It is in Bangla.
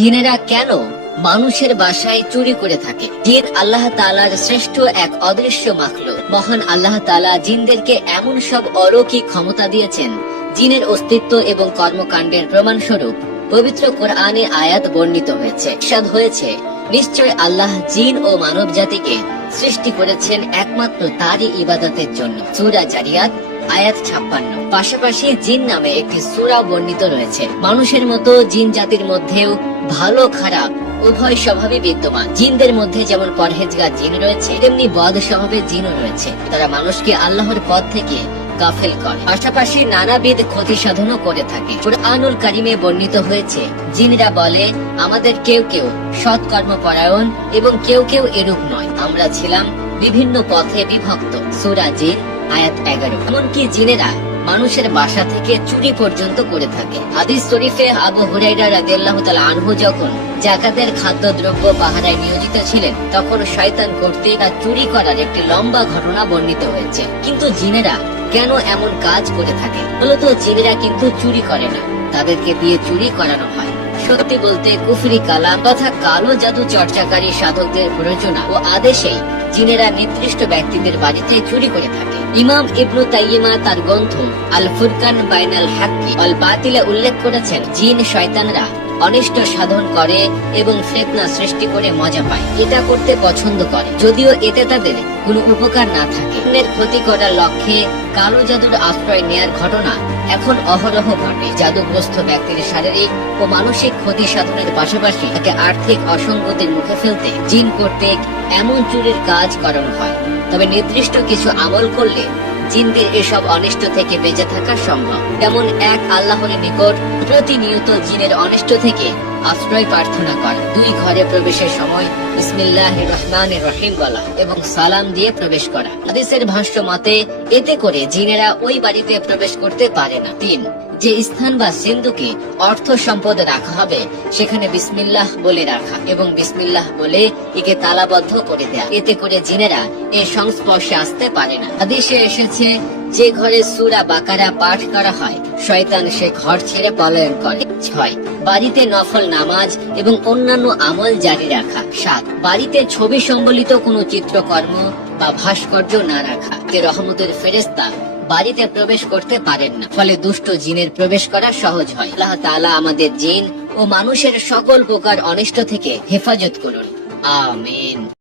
জিনেরা কেন মানুষের বাসায় চুরি করে থাকে? জিন আল্লাহ তাআলার শ্রেষ্ঠ এক অদৃশ্য মাখলুক। মহান আল্লাহ তাআলা জিনদেরকে এমন সব অলৌকিক ক্ষমতা দিয়েছেন, জিনের অস্তিত্ব এবং কর্মকাণ্ডের প্রমাণস্বরূপ পবিত্র কোরআনে আয়াত বর্ণিত হয়েছে। ইরশাদ হয়েছে, নিশ্চয় আল্লাহ জিন ও মানব জাতিকে সৃষ্টি করেছেন একমাত্র তারই ইবাদতের জন্য। সূরা জারিয়াত আয়াত 56। পাশাপাশি জিন নামে একটি সূরা বর্ণিত রয়েছে। মানুষের মতো জিন জাতির মধ্যেও ভালো খারাপ উভয় স্বভাবই বিদ্যমান। জিনদের মধ্যে যেমন পরহেজগার জিন রয়েছে, তেমনি বদ স্বভাবের জিনও রয়েছে। তারা মানুষকে আল্লাহর পথ থেকে গাফেল করে, পাশাপাশি নানাবিধ ক্ষতি সাধনও করে থাকে। কুরআনুল কারীমে বর্ণিত হয়েছে, জিনরা বলে, আমাদের কেউ কেউ সৎকর্ম পরায়ণ এবং কেউ কেউ এরূপ নয়। আমরা ছিলাম বিভিন্ন পথে বিভক্ত। সূরা জিন আয়াত 11। এমনকি জিনেরা মানুষের বাসা থেকে চুরি পর্যন্ত করে থাকে। হাদিস শরীফে আবু হুরায়রা রাদিয়াল্লাহু তাআলা আনহু যখন যাকাতের খাদ্যদ্রব্য পাহারায় নিয়োজিত ছিলেন, তখন শয়তান কর্তৃক তার চুরি করার একটি লম্বা ঘটনা বর্ণিত হয়েছে। কিন্তু জিনেরা কেন এমন কাজ করে থাকে? মূলত জিনেরা কিন্তু চুরি করে না, তাদেরকে দিয়ে চুরি করানো হয়। সত্যি বলতে কুফরি কালাম তথা কালো জাদু চর্চাকারী সাধকদের প্ররোচনা ও আদেশেই জিনেরা নির্দিষ্ট ব্যক্তিদের বাড়িতে চুরি করে থাকে। ইমাম ইবনু তাইয়্যিমা তার গ্রন্থ আল ফুরকান বাইনাল হাক্কি ওয়াল বাতিলে উল্লেখ করেছেন, জিন শয়তানরা অনিষ্ট সাধন করে এবং ফিতনা সৃষ্টি করে মজা পায়। এটা করতে পছন্দ করে, যদিও এতে তাদের কোনো উপকার না থাকে। অন্যের ক্ষতি করার লক্ষ্যে কালো জাদুর আশ্রয় নেয়ার ঘটনা এখন অহরহ ঘটে। জাদুগ্রস্ত ব্যক্তির শারীরিক ও মানসিক ক্ষতি সাধনের পাশাপাশি তাকে আর্থিক অসঙ্গতির মুখে ফেলতে জিন কর্তৃক এমন চুরির কাজ করানো হয়। তবে নির্দিষ্ট কিছু আমল করলে জিনদের এসব অনিষ্ট থেকে বেঁচে থাকা সম্ভব। যেমন এক আল্লাহর নিকট প্রতিনিয়ত জিনের অনিষ্ট থেকে আশ্রয় প্রার্থনা করা, 2 ঘরে প্রবেশের সময় বিসমিল্লাহির রহমানির রহিম বলা এবং সালাম দিয়ে প্রবেশ করা। হাদিসের ভাষ্য মতে এতে করে জিনেরা ওই বাড়িতে প্রবেশ করতে পারে না। 3, যে স্থান বা সিন্ধুকে অর্থ সম্পদ রাখা হবে সেখানে বিসমিল্লাহ বলে রাখা এবং বিসমিল্লাহ বলে একে তালাবদ্ধ করে দেয়া। এতে করে জিনেরা এর সংস্পর্শে আসতে পারে না। হাদিসে এসেছে, যে ঘরে সূরা বাকারা পাঠ করা হয় শয়তান সে ঘর ছেড়ে পলায়ন করে। 6, বাড়িতে নফল নামাজ এবং অন্যান্য আমল জারি রাখা। 7, বাড়িতে ছবি সম্বলিত কোনো চিত্রকর্ম বা ভাস্কর্য না রাখা। রহমতের ফেরেশতা বাড়িতে প্রবেশ করতে পারেন না, ফলে দুষ্ট জিনের প্রবেশ করা সহজ হয়। আল্লাহ তাআলা আমাদের জিন ও মানুষের সকল প্রকার অনিষ্ট থেকে হেফাজত করুন। আমিন।